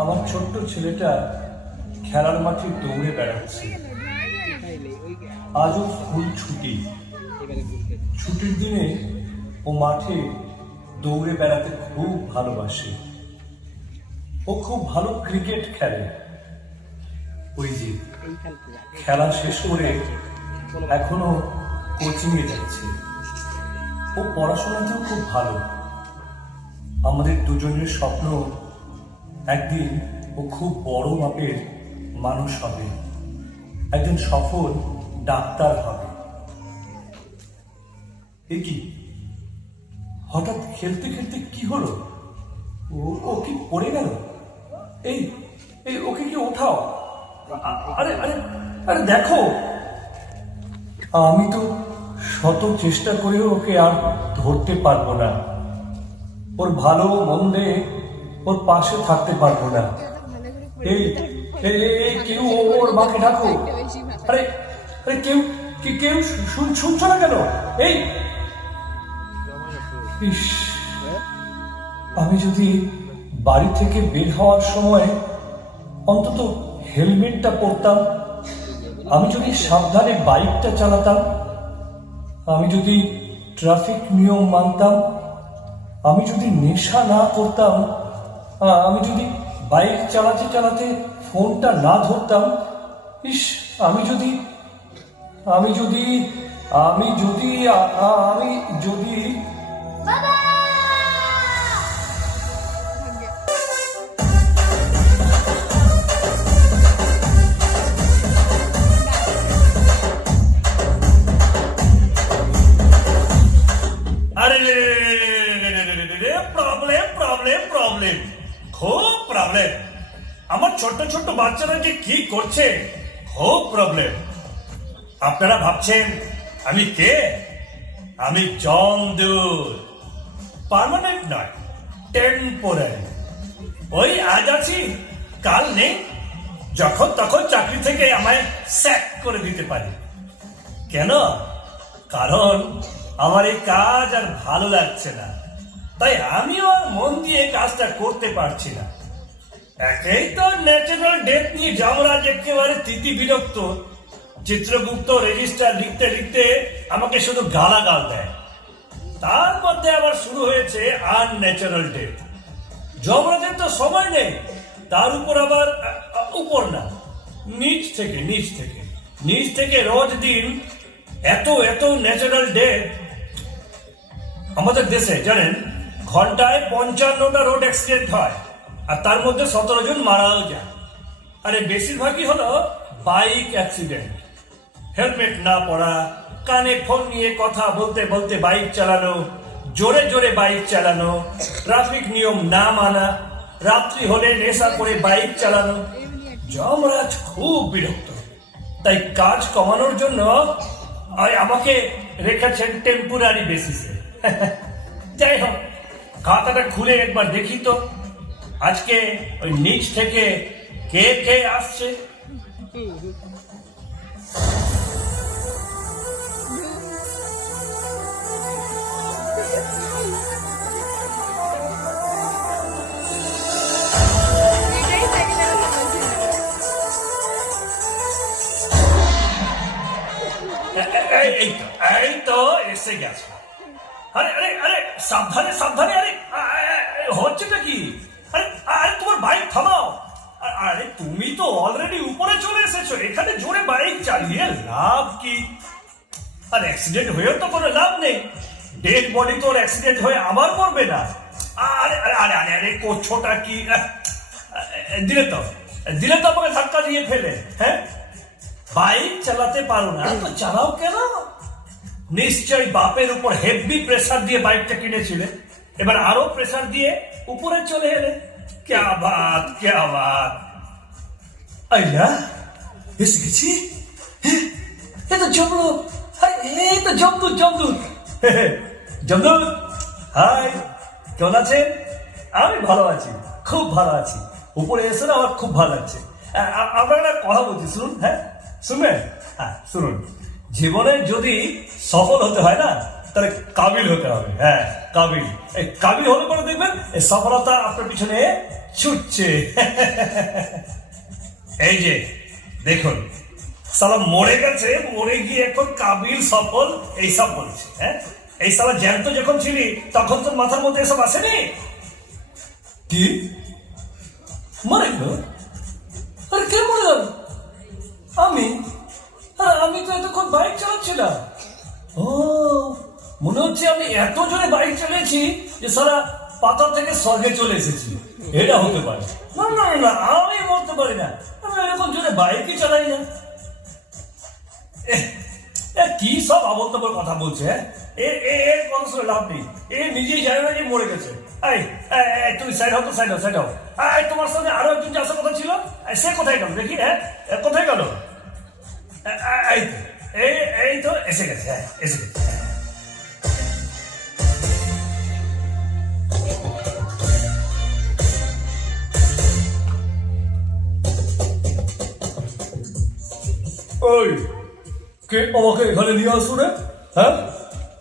আমার ছোট্ট ছেলেটা খেলার মাঠে দৌড়ে বেড়াচ্ছে। আজও স্কুল ছুটি। ছুটির দিনে ও মাঠে দৌড়ে বেড়াতে খুব ভালোবাসে। ও খুব ভালো ক্রিকেট খেলে। ওই যে খেলা শেষ করে এখনো কোচিং এ যাচ্ছে। ও পড়াশোনাতেও খুব ভালো। আমাদের দুজনের স্বপ্ন একদিন ও খুব বড় মাপের মানুষ হবে, একজন সফল ডাক্তার হবে। এ কি হঠাৎ খেলতে খেলতে কি হলো? ও কি পড়ে গেল? এই এই ওকে কি ওঠাও। আরে আরে আরে দেখো, আমি তো শত চেষ্টা করেও ওকে আর ধরতে পারবো না। ওর ভালো মন্দে ওর পাশে থাকতে পারবো না। এই কেউ ওর মাকে ডাকো। আরে আরে কেউ কেউ শুনছো না কেন? এই ইস, আমি যদি বাড়ি থেকে বের হওয়ার সময় অন্তত হেলমেটটা পরতাম, আমি যদি সাবধানে বাইকটা চালাতাম, আমি যদি ট্রাফিক নিয়ম মানতাম, আমি যদি নেশা না করতাম, আমি যদি বাইক চালাতে চালাতে ফোনটা না ধরতাম, ইস, আমি যদি আমি যদি আমি যদি আমি যদি প্রবলেম প্রবলেম প্রবলেম, খুব প্রবলেম। আমার ছোট্ট ছোট্ট বাচ্চারা যে কি করছে, খুব প্রবলেম। আপনারা ভাবছেন আমি কে? আমি জমদূত। পার্মানেন্ট নয়, টেম্পোরারি। ওই আজ আছি, কাল নেই। যখন তখন চাকরি থেকে আমায় স্যাক করে দিতে পারি। কেন? কারণ আমার এই কাজ আর ভালো লাগছে না, তাই আমিও আর মন দিয়ে কাজটা করতে পারছি না। একেই তো ন্যাচারাল ডেথ নিয়ে যমরাজ একেবারে তিতি বিরক্ত। চিত্রগুপ্ত রেজিস্টার লিখতে লিখতে আমাকে শুধু গালাগাল দেয়। তার মধ্যে আবার শুরু হয়েছে আনন্যাচারাল ডেথ। যমরাজের তো সময় নেই, তার উপর আবার উপর না, নিচ থেকে রোজ দিন এত এত ন্যাচারাল ডেথ। আমাদের দেশে জানেন, ঘন্টায় 55টা রোড অ্যাক্সিডেন্ট হয়, আর তার মধ্যে 17 জন মারাও যায়। আরে বেশিরভাগই হলো বাইক অ্যাক্সিডেন্ট। হেলমেট না পরা, কানে ফোন নিয়ে কথা বলতে বলতে বাইক চালানো, জোরে জোরে বাইক চালানো, ট্রাফিক নিয়ম না মানা, রাত্রি হলে নেশা করে বাইক চালানো। যমরাজ খুব বিরক্ত, তাই কাজ কমানোর জন্য আমাকে রেখেছেন টেম্পোরারি বেসিসে। যাই হোক, খাতাটা খুলে একবার দেখি তো আজকে ওই নিচ থেকে কে কে আসছে। এই তো এসে গেছে। আরে আরে আরে সাবধানে সাবধানে। আরে হচ্ছেটা কি? আরে আরে তোমার বাইক থামাও। আরে তুমি তো অলরেডি উপরে চলে এসেছো, এখানে জোরে বাইক চালিয়ে লাভ কি? আর অ্যাক্সিডেন্ট হয়েও তো কোনো লাভ নেই। ডেড বডি তো অ্যাক্সিডেন্ট হয়ে আবার করবে না। আরে আরে আরে আরে আরে করছোটা কি? দিলে তো আমাকে ধাক্কা দিয়ে ফেলে। হ্যাঁ, বাইক চালাতে পারো না তো চালাও কেন? নিশ্চয়ই বাপের উপর হেভি প্রেসার দিয়ে বাইকটা কিনেছিলে, এবার আরো প্রেসার দিয়ে উপরে চলে এলে। ক্যা বাত ক্যা বাত। আইলা এসে গেছি। এ তো জমদূত। এই তো জমদূত। জমদূত, হাই, কেমন আছেন? আমি ভালো আছি, খুব ভালো আছি। উপরে এসে না আমার খুব ভালো লাগছে। আপনার একটা কথা বলছি, শুনুন। হ্যাঁ শুনবেন? হ্যাঁ শুনুন। জীবনে যদি সফল হতে হয় না, তাহলে কাবিল হতে হবে। হ্যাঁ কাবিল। এই কাবিল হলে পরে দেখবেন এই সফলতা আপনার পিছনে ছুটছে। এই যে দেখুন, সালা মরে গেছে, মরে গিয়ে এখন কাবিল সফল এইসব বলছে। হ্যাঁ, এই সালা জ্যান্ত যখন ছিলি তখন তোর মাথার মধ্যে এসব আসেনি? কি মরে গেল? আরে কে মরে গেল? আমি? আরে আমি তো এতক্ষণ বাইক চালাচ্ছিলাম। ও, মনে হচ্ছে আমি এত জোরে বাইক চালিয়েছি যে সারা পাতা থেকে স্বর্গে চলে এসেছি। এটা হতে পারে। না না না, আমি বলতে পারি না, আমি এরকম জোরে বাইকই চালাই না। কি সব আবল তাবল কথা বলছে? এর কথা শুনে লাভ নেই। এ নিজেই জানে না যে মরে গেছে। তুমি সাইড হও তো, সাইড হও, সাইড হও। তোমার সঙ্গে আরো একজন যে আসার কথা ছিল, সে কোথায় গেল দেখি? কোথায় গেল? এই তো এসে গেছে। হ্যাঁ, এসে গেছে। ওই কে আমাকে এখানে নিয়ে আসো রে? হ্যাঁ,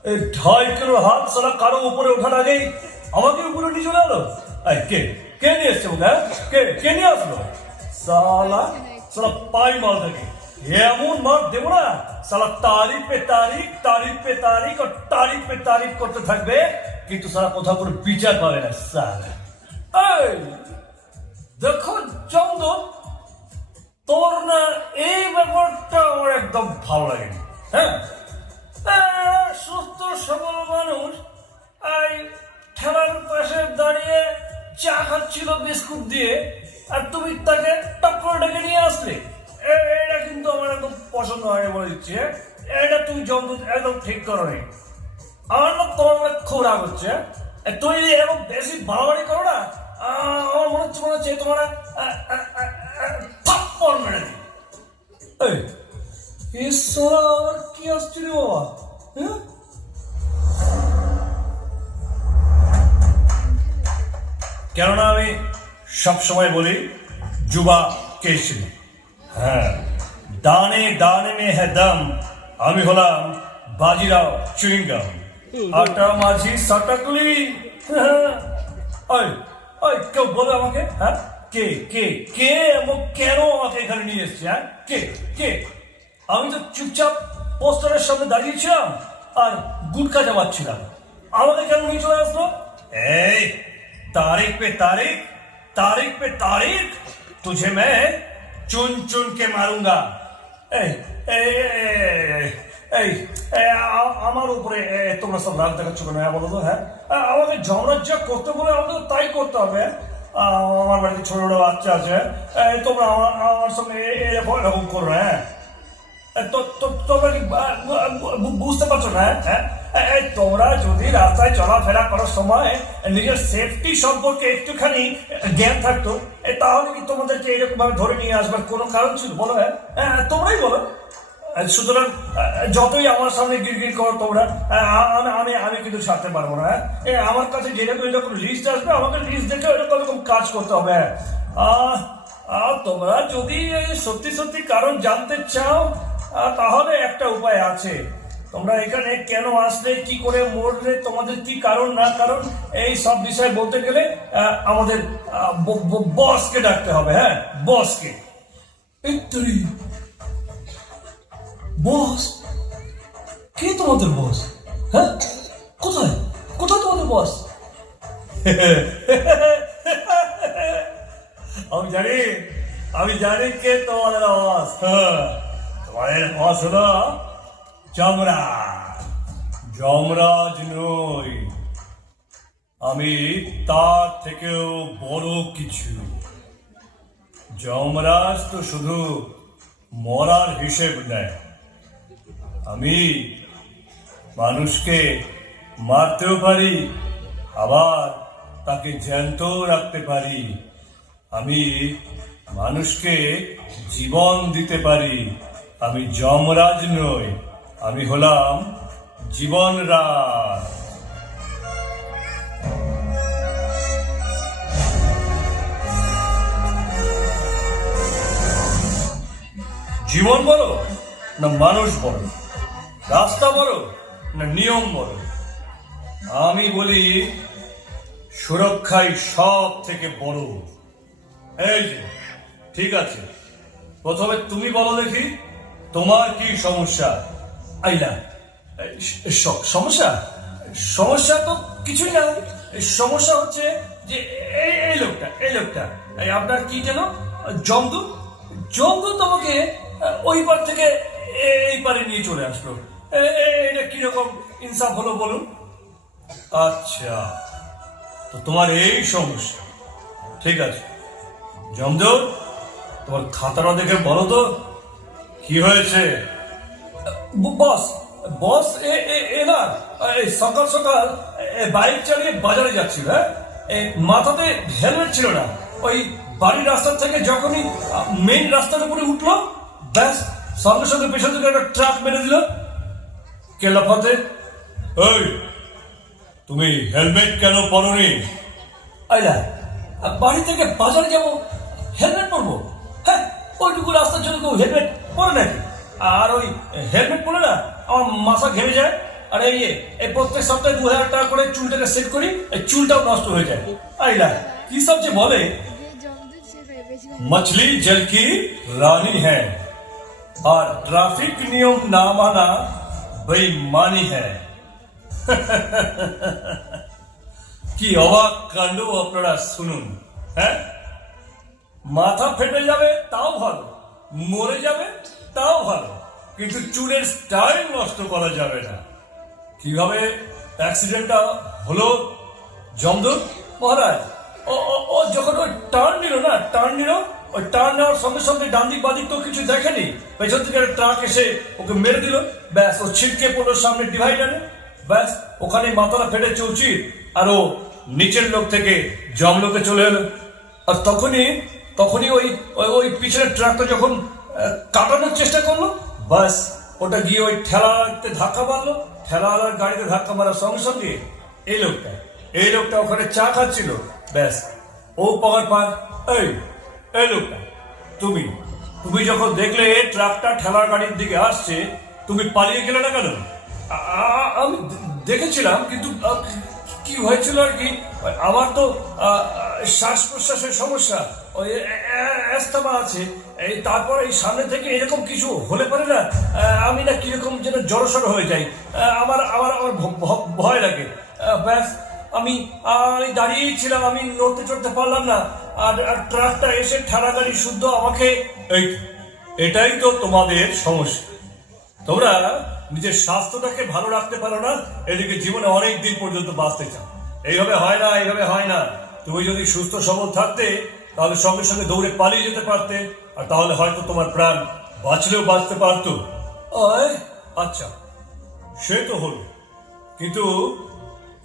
এই 2.5 কিলো হাত সারা কারো উপরে ওঠার আগেই আমাকে উপরে নিয়ে চলে এলো। কে কে নিয়ে এসছে ওকে? কে নিয়ে আসলো? সালা সালা পাই মাল থাকে, এমন মার দেবো না সালা তারিখ পে তারিখ, তারিখ পে তারিখ আর তারিখ পে তারিখ করতে থাকবে, কিন্তু সারা কোথাও কোনো বিচার পাবে না সালা। এই দেখো চন্দন, তোর না এই ব্যাপারটা আমার একদম ভালো লাগেনি। হ্যাঁ, সুস্থ সবল মানুষ এই ঠেলার পাশে দাঁড়িয়ে চা খাচ্ছিল বিস্কুট দিয়ে, আর তুমি তাকে টক্কর ডেকে নিয়ে আসলে। এটা কিন্তু আমার একদম পছন্দ হয়নি বলে দিচ্ছি। এটা তুমি জমদূত একদম ঠিক করো নি। আমার না তোমার খুব রাগ হচ্ছে। তুমি যদি এরকম বেশি বাড়াবাড়ি করো না, আমার মনে হচ্ছে তোমার থাপ্পড় মেরে দিই। কি আসছে রে বাবা? হ্যাঁ, কেননা আমি সবসময় বলি যুবা কে ছিল। হ্যাঁ, দানে দানে মে হ্যাঁ দম। আমি হলাম বাজিরাও চুইংগাম। আটা মাঝি সাটাকলি। কেউ বলে আমাকে? হ্যাঁ, কে কে কে এবং কেন আমাকে এখানে নিয়ে এসছে? হ্যাঁ, কে কে? আমি তো চুপচাপ পোস্টারের সামনে দাঁড়িয়েছিলাম আর গুটকা চাবাচ্ছিলাম, আমাকে কেন নিয়ে চলে আসলো? এই तारीख पे तारीख, तारीख पे तारीख तुझे मैं चुन चुन के मारूंगा। এই এই এই আমার উপরে তোমরা সব রাগ দেখাচ্ছ কেন? বলো তো। হ্যাঁ, আমাকে যমরাজ্য করতে বলে আমাকে তাই করতে হবে। আমার বাড়িতে ছোট ছোট বাচ্চা আছে, তোমরা আমার সঙ্গে এরকম করো। হ্যাঁ, তোমরা কি বুঝতে পারছো না? হ্যাঁ, তোমরা যদি রাস্তায় চলাফেরা করার সময় নিজের সেফটি সম্পর্কে একটুখানি জ্ঞান থাকতো, তাহলে কি তোমাদেরকে এরকম ভাবে ধরে নিয়ে আসবার কোনো কারণ ছিল? বলো। হ্যাঁ, তোমরাই বলো। সুতরাং যতই আমার সামনে গিরগির করো তোমরা, আমি কিন্তু ছাড়তে পারবো না। আমার কাছে যেরকম লিস্ট আসবে, আমাকে লিস্ট দেখে এরকম কাজ করতে হবে। তোমরা যদি সত্যি সত্যি কারণ জানতে চাও, তাহলে একটা উপায় আছে। তোমরা এখানে কেন আসলে, কি করে মরলে, তোমাদের কি কারণ না কারণ, এই সব বিষয় বলতে গেলে আমাদের বসকে ডাকতে হবে। হ্যাঁ, বসকে। বস? কে তোমাদের বস? হ্যাঁ, কোথায় কোথায় তোমাদের বস? আমি জানি কে তোমাদের বস। তোমাদের বস হলো যমরাজ। যমরাজ নই, আমি তার থেকেও বড় কিছু। যমরাজ তো শুধু মরার হিসেব নেয়, আমি মানুষকে মারতেও পারি, আবার তাকে জ্যান্ত রাখতে পারি। আমি মানুষকে জীবন দিতে পারি। আমি যমরাজ নই, আমি হলাম জীবনরাজ। জীবন বড় না মানুষ বড়? রাস্তা বড় না নিয়ম বড়? আমি বলি সুরক্ষাই সব থেকে বড়। এই যে, ঠিক আছে, প্রথমে তুমি বলো দেখি তোমার কি সমস্যা। আইলা সমস্যা সমস্যা তো কিছুই না। সমস্যা হচ্ছে যে এই লোকটা আপনার কি যেন জমদূত জমদূত আমাকে ওই পার থেকে এই পারে নিয়ে চলে আসলো। এটা কিরকম ইনসাফ হলো বলুন? আচ্ছা, তো তোমার এই সমস্যা, ঠিক আছে। জমদূত, তোমার খাতাটা দেখে বলো তো কি হয়েছে। বস বস এ না সকাল সকাল বাইক চালিয়ে বাজারে যাচ্ছিল, হ্যাঁ, মাথাতে হেলমেট ছিল না। ওই বাড়ির রাস্তা থেকে যখনই মেইন রাস্তার উপরে উঠলো, ব্যাস সঙ্গে সঙ্গে পেছন থেকে একটা ট্রাক মেরে দিল। কেলাফাতে এই, তুমি হেলমেট কেন পরোনি? আইলা বাড়ি থেকে বাজারে যাবো, হেলমেট পরবো? হ্যাঁ, ওইটুকু রাস্তার জন্য কেউ হেলমেট পরে নাকি? আর ওই হেলমেট পরে না আমার মাথা ঘেমে যায়। আর এই প্রত্যেক সপ্তাহে 2000 টাকা করে চুলটাকে সেট করি, এই চুলটাও নষ্ট হয়ে যায়। আইলা কি সব যে বলে। मछली जल की रानी है और ट्रैफिक नियम ना माना बेईमानी है। কি অবাক কাণ্ড আপনারা শুনুন। হ্যাঁ, মাথা ফেটে যাবে তাও ভালো, মরে যাবে তাও ভালো, কিন্তু চুলের স্টাইল নষ্ট করা যাবে না। কিভাবে অ্যাক্সিডেন্টটা হলো জমদূত? মহারাজ ও যখন ওই টার্ন নিল না, ওই টার্ন নেওয়ার সঙ্গে সঙ্গে ডান দিক বাদিক তো কিছু দেখেনি, পেছন থেকে একটা ট্রাক এসে ওকে মেরে দিল। ব্যাস ও ছিটকে পড়লো সামনে ডিভাইডারে, ব্যাস ওখানে মাথাটা ফেটেছে উচিত। আর ও নিচের লোক থেকে জমলোকে চলে এলো। আর তখনই ওই ওই পিছনের ট্রাকটা যখন কাটানোর চেষ্টা করলো, ব্যাস ওটা গিয়ে ওই ঠেলাতে ধাক্কা মারলো। ঠেলাওয়ালার গাড়িতে ধাক্কা মারার সঙ্গে সঙ্গে এই লোকটা ওখানে চা খাচ্ছিল, ব্যাস ও পাওয়ার পার। এই লোকটা, তুমি যখন দেখলে ট্রাকটা ঠেলার গাড়ির দিকে আসছে, তুমি পালিয়ে গেলে না কেন? আমি দেখেছিলাম, কিন্তু কি হয়েছিল আর কি, আমার তো শ্বাস প্রশ্বাসের সমস্যা, ওই অ্যাস্তমা আছে। তারপর এই সামনে থেকে এরকম কিছু হলে পারে না, আমি না কিরকম যেন জড়সড় হয়ে যাই। আমার ভয় লাগে। ব্যাস আমি দাঁড়িয়েই ছিলাম, আমি নড়তে চড়তে পারলাম না। আর ট্রাকটা এসে ঠেলা গাড়ি শুদ্ধ আমাকে। এটাই তো তোমাদের সমস্যা। তোমরা নিজের স্বাস্থ্যটাকে ভালো রাখতে পারো না, এদিকে জীবনে অনেক দিন পর্যন্ত বাঁচতে চাও। এইভাবে হয় না। তুমি যদি সুস্থ সবল থাকতে, তাহলে সঙ্গে সঙ্গে দৌড়ে পালিয়ে যেতে পারতে, আর তাহলে হয়তো তোমার প্রাণ বাঁচলেও বাঁচতে পারতো। আচ্ছা, সে তো হলো, কিন্তু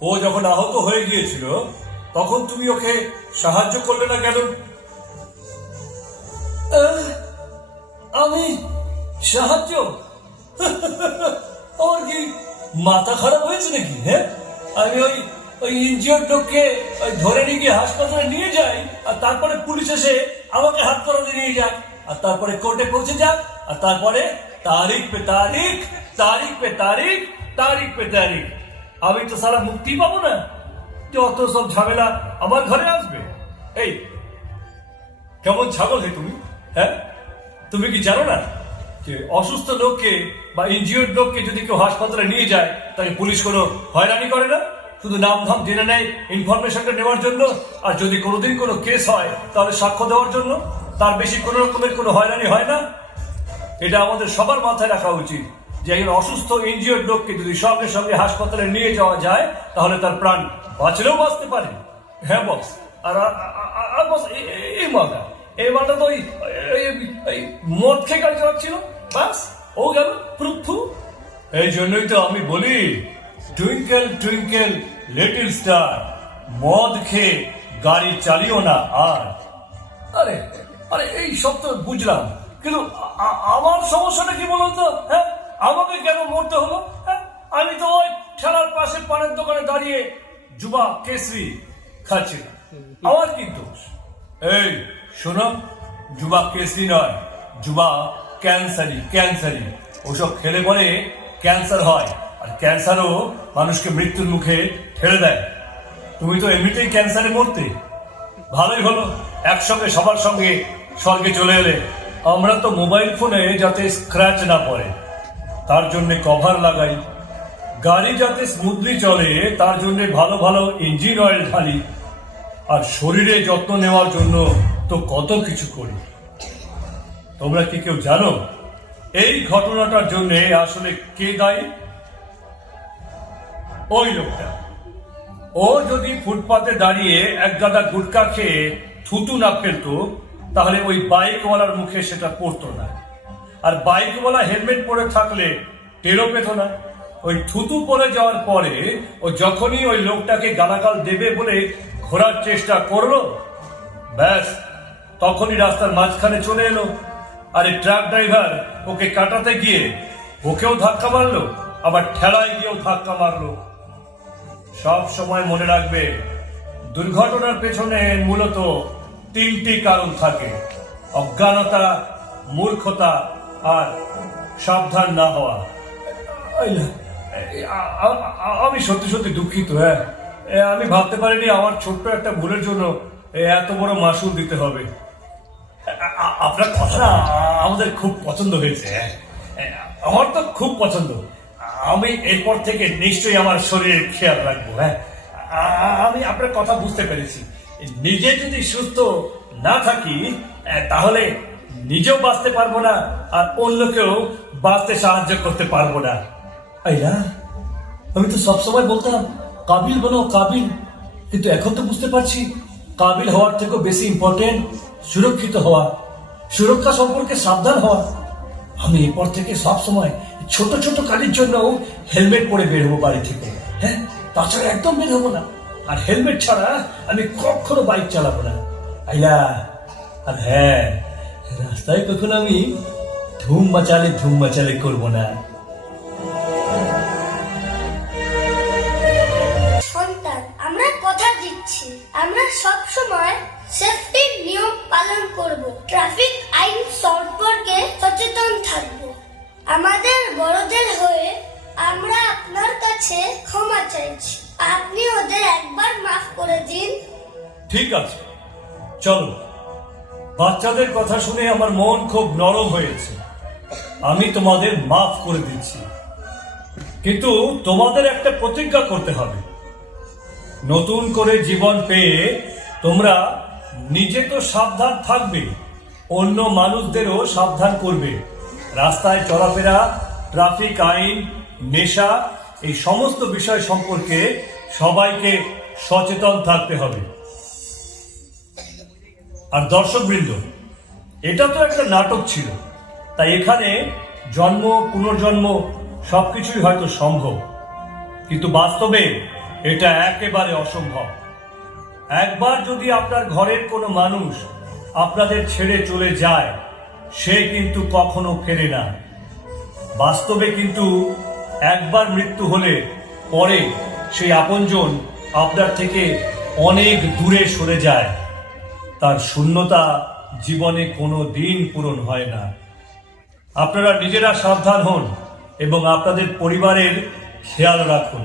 ও যখন আহত হয়ে গিয়েছিল, তখন তুমি ওকে সাহায্য করলে না কেন? আমি সাহায্য? আমার কি মাথা খারাপ হয়েছে নাকি? হ্যাঁ, আমি ওই ইনজিওর্ড লোককে ধরে নিয়ে গিয়ে হাসপাতালে নিয়ে যাই, আর তারপরে পুলিশ এসে আমাকে হাত করাতে নিয়ে যাক, আর তারপরে কোর্টে পৌঁছে যাক, আর তারপরে তারিখ পে তারিখ আমি তো সারা মুক্তি পাবো না। যত সব ঝামেলা আমার ঘরে আসবে। এই কেমন ছাগল হে তুমি? হ্যাঁ, তুমি কি জানো না যে অসুস্থ লোককে বা ইনজিওর্ড লোককে যদি কেউ হাসপাতালে নিয়ে যায়, তাকে পুলিশ কোনো হয়রানি করে না, শুধু নাম ধাম জেনে নেয় ইনফরমেশনটা নেওয়ার জন্য। আর যদি কোনোদিন কোনো কেস হয়, তাহলে সাক্ষ্য দেওয়ার জন্য। তার বেশি কোনো রকমের কোনো হয়রানি হয় না। এটা আমাদের সবার মাথায় রাখা উচিত যে একজন অসুস্থ ইনজিওর্ড লোককে যদি সঙ্গে সঙ্গে হাসপাতালে নিয়ে যাওয়া যায়, তাহলে তার প্রাণ বাঁচলেও বাঁচতে পারে। হ্যাঁ বস। আর বস, এই মাটা তো ওই মদ খেয়ে গাড়ি চালাচ্ছিল, বাস ও গেল প্রুফু। এই জন্যই তো আমি বলি, টুইঙ্কেল টুইঙ্কেল লিটল স্টার, মদ খেয়ে গাড়ি চালিও না। আর আরে এই সব তো বুঝলাম, কিন্তু আমার সমস্যাটা কি বলুন তো? হ্যাঁ, আমাকে কেন মরতে হলো? হ্যাঁ, আমি তো ওই ঠেলার পাশে পানের দোকানে দাঁড়িয়ে যুবা কেসরি খাচ্ছিলাম, আমার কি দোষ? এই শোনো, যুবা কেসরি নয়, যুবা ক্যান্সারি। ওসব খেলে পরে ক্যান্সার হয়, আর ক্যান্সারও মানুষকে মৃত্যুর মুখে ঠেলে দেয়। তুমি তো এমনিতেই ক্যান্সারে মরতে, ভালোই হলো একসঙ্গে সবার সঙ্গে স্বর্গে চলে এলে। আমরা তো মোবাইল ফোনে যাতে স্ক্র্যাচ না পড়ে তার জন্য কভার লাগাই, গাড়ি যাতে স্মুথলি চলে তার জন্য ভালো ভালো ইঞ্জিন অয়েল ঢালি, আর শরীরে যত্ন নেওয়ার জন্য তো কত কিছু করি। তোমরা কি কেউ জানো এই ঘটনাটার জন্য আসলে কে দায়ী? ওই লোকটা। ও যদি ফুটপাতে দাঁড়িয়ে এক গাদা গুটকা খেয়ে থুতু না ফেলতো তাহলে ওই বাইকওয়ালার মুখে সেটা পড়তো না, আর বাইকওয়ালা হেলমেট পরে থাকলে টেরও পেত না। ওই থুতু পরে যাওয়ার পরে ও যখনই ওই লোকটাকে গালাগাল দেবে বলে ঘোরার চেষ্টা করলো, ব্যাস তখনই রাস্তার মাঝখানে চলে এলো। আর এই ট্রাক ড্রাইভার ওকে কাটাতে গিয়ে ওকেও ধাক্কা মারলো, আবার ঠেলায় গিয়েও ধাক্কা মারলো। সব সময় মনে রাখবে, দুর্ঘটনার পেছনে মূলত তিনটি কারণ থাকে: অজ্ঞানতা, মূর্খতা আর সাবধান না হওয়া। আমি সত্যি সত্যি দুঃখিত। হ্যাঁ, আমি ভাবতে পারিনি আমার ছোট্ট একটা ভুলের জন্য এত বড় মাসুল দিতে হবে। আপনার কথা আমাদের খুব পছন্দ হয়েছে। আমার তো খুব পছন্দ। আমি এরপর থেকে নিশ্চয়ই আমার শরীরের খেয়াল রাখবো। হ্যাঁ, আমি আপনার কথা বুঝতে পেরেছি। নিজে যদি সুস্থ না থাকি তাহলে নিজেও বাঁচতে পারবো না, আর অন্যকেও বাঁচতে সাহায্য করতে পারবো না। আইলা, আমি তো সবসময় বলতাম কাবিল বলো কাবিল, কিন্তু এখন তো বুঝতে পারছি কাবিল হওয়ার থেকেও বেশি ইম্পর্টেন্ট সুরক্ষিত হওয়া, সুরক্ষা সম্পর্কে সাবধান হওয়া। আমি এরপর থেকে সব সময় ছোট ছোট কাজের জন্য হেলমেট পরে বের হবো বাড়ি থেকে। হ্যাঁ, তাছাড়া একদম বের হবো না, আর হেলমেট ছাড়া আমি কখনো বাইক চালাবো না। আইলা, আর হ্যাঁ, রাস্তায় কখনো আমি ধুম মাচালে করবো না। সন্তান, আমরা কথা দিচ্ছি আমরা সব সময় সেফটির নিয়ম পালন করব, ট্রাফিক আইন সম্পর্কে সচেতন থাকব। আমাদের বড়দের হয়ে আমরা আপনার কাছে ক্ষমা চাইছি, আপনি ওদের একবার মাফ করে দিন। ঠিক আছে, চলো। বাচ্চাদের কথা শুনে আমার মন খুব নরম হয়েছে। আমি তোমাদের মাফ করে দিচ্ছি, কিন্তু তোমাদের একটা প্রতিজ্ঞা করতে হবে। নতুন করে জীবন পেয়ে তোমরা নিজে তো সাবধান থাকবে, অন্য মানুষদেরও সাবধান করবে। রাস্তায় চলাফেরা, ট্রাফিক আইন, নেশা, এই সমস্ত বিষয় সম্পর্কে সবাইকে সচেতন থাকতে হবে। আর দর্শকবৃন্দ, এটা তো একটা নাটক ছিল, তাই এখানে জন্ম, পুনর্জন্ম সবকিছুই হয়তো সম্ভব, কিন্তু বাস্তবে এটা একেবারে অসম্ভব। একবার যদি আপনার ঘরের কোনো মানুষ আপনাদের ছেড়ে চলে যায়, সে কিন্তু কখনো ফেরে না। বাস্তবে কিন্তু একবার মৃত্যু হলে পরে সেই আপনজন আপনার থেকে অনেক দূরে সরে যায়। তার শূন্যতা জীবনে কোনো দিন পূরণ হয় না। আপনারা নিজেরা সাবধান হন এবং আপনাদের পরিবারের খেয়াল রাখুন।